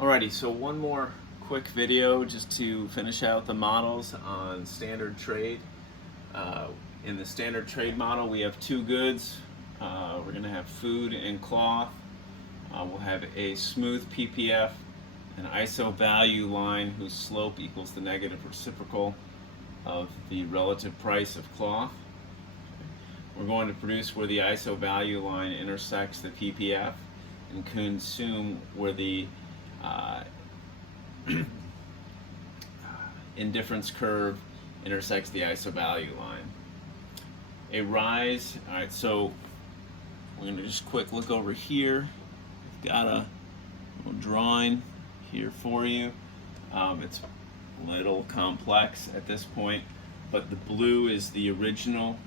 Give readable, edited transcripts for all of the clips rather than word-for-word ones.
Alrighty, so one more quick video just to finish out the models on standard trade. In the standard trade model, we have two goods. We're going to have food and cloth. We'll have a smooth PPF, an ISO value line whose slope equals the negative reciprocal of the relative price of cloth. We're going to produce where the ISO value line intersects the PPF and consume where the indifference curve intersects the ISO value line. A rise, alright, so we're going to just quick look over here. I've got a little drawing here for you. It's a little complex at this point, but the blue is the original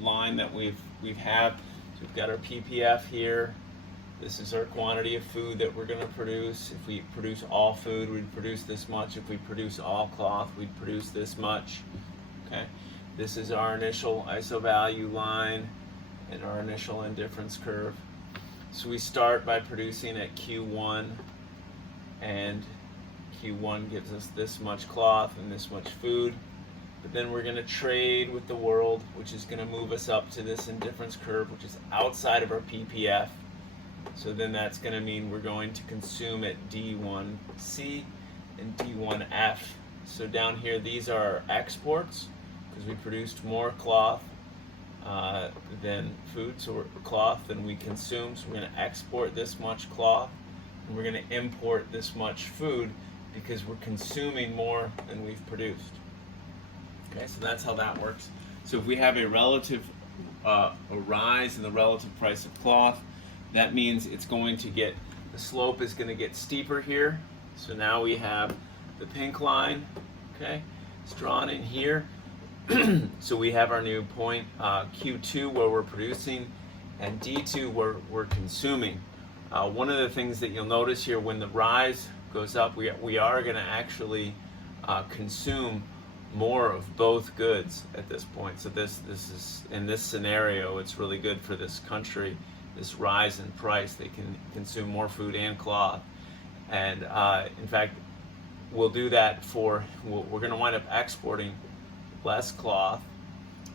line that we've had. So we've got our PPF here. This is our quantity of food that we're going to produce. If we produce all food, we'd produce this much. If we produce all cloth, we'd produce this much. Okay. This is our initial ISO value line and our initial indifference curve. So we start by producing at Q1, and Q1 gives us this much cloth and this much food. But then we're going to trade with the world, which is going to move us up to this indifference curve, which is outside of our PPF. So then that's going to mean we're going to consume at D1C and D1F. So down here, these are our exports, because we produced more cloth than food, so cloth than we consume. So we're going to export this much cloth, and we're going to import this much food because we're consuming more than we've produced. Okay, so that's how that works. So if we have a relative a rise in the relative price of cloth, that means it's going to get, the slope is going to get steeper here. So now we have the pink line, okay, it's drawn in here. So we have our new point Q2 where we're producing, and D2 where we're consuming. One of the things that you'll notice here, when the rise goes up, we are going to actually consume more of both goods at this point. So this is, in this scenario, it's really good for this country. This rise in price, they can consume more food and cloth, and in fact, we'll do that for, we're going to wind up exporting less cloth,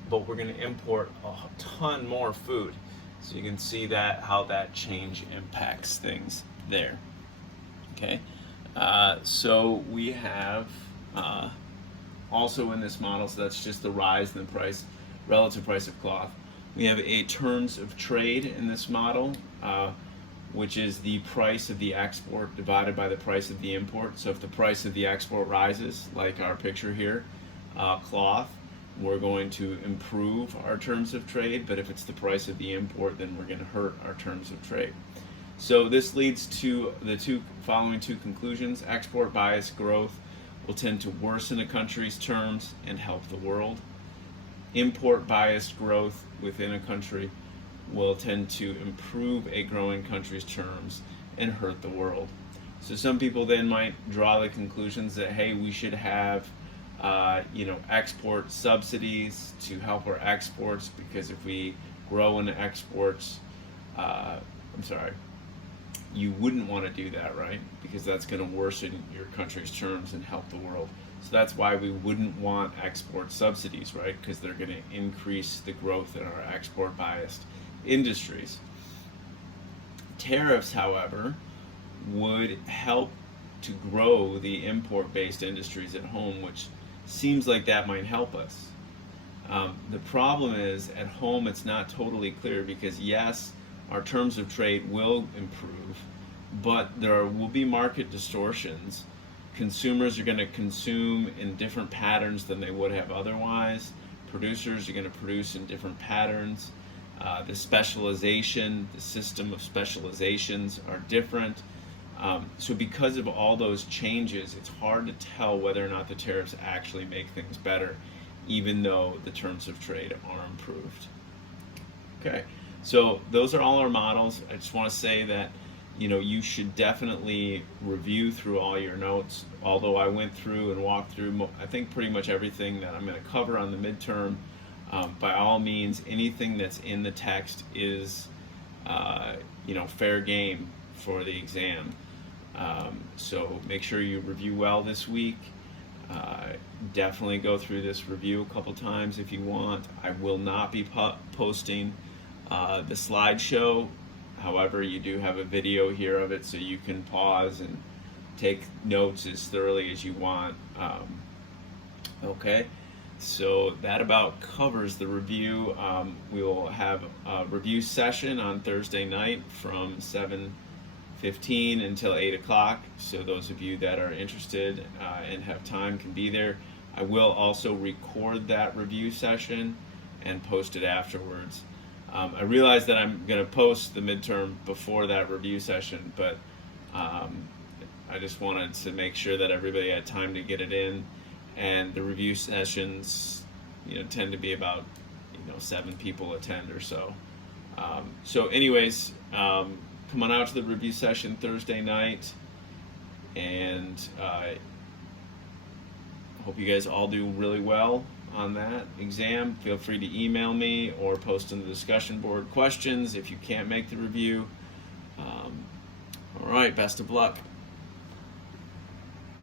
but we're going to import a ton more food. So you can see that, how that change impacts things there. Okay, so we have also in this model, so that's just the rise in the price, relative price of cloth. We have a terms of trade in this model, which is the price of the export divided by the price of the import. So if the price of the export rises, like our picture here, cloth, we're going to improve our terms of trade, but if it's the price of the import, then we're going to hurt our terms of trade. So this leads to the following two conclusions. Export bias growth will tend to worsen a country's terms and help the world. Import biased growth within a country will tend to improve a growing country's terms and hurt the world. So some people then might draw the conclusions that, hey, we should have export subsidies to help our exports, because if we grow in exports, you wouldn't want to do that, right? Because that's going to worsen your country's terms and help the world. So that's why we wouldn't want export subsidies, right? Because they're going to increase the growth in our export biased industries. Tariffs, however, would help to grow the import based industries at home, which seems like that might help us. The problem is, at home it's not totally clear, because yes, our terms of trade will improve, but there will be market distortions. Consumers are going to consume in different patterns than they would have otherwise. Producers are going to produce in different patterns. The specialization, the system of specializations are different. So because of all those changes, it's hard to tell whether or not the tariffs actually make things better, even though the terms of trade are improved. Okay, so those are all our models. I just want to say that you should definitely review through all your notes. Although I went through and walked through, I think, pretty much everything that I'm going to cover on the midterm. By all means, anything that's in the text is, fair game for the exam. So make sure you review well this week. Definitely go through this review a couple times if you want. I will not be posting the slideshow. However, you do have a video here of it, so you can pause and take notes as thoroughly as you want. Okay, so that about covers the review. We will have a review session on Thursday night from 7:15 until 8 o'clock. So those of you that are interested and have time can be there. I will also record that review session and post it afterwards. I realize that I'm going to post the midterm before that review session, but I just wanted to make sure that everybody had time to get it in. And the review sessions, tend to be about, 7 people attend or so. So anyways, come on out to the review session Thursday night, and hope you guys all do really well on that exam. Feel free to email me or post in the discussion board questions if you can't make the review. All right, best of luck.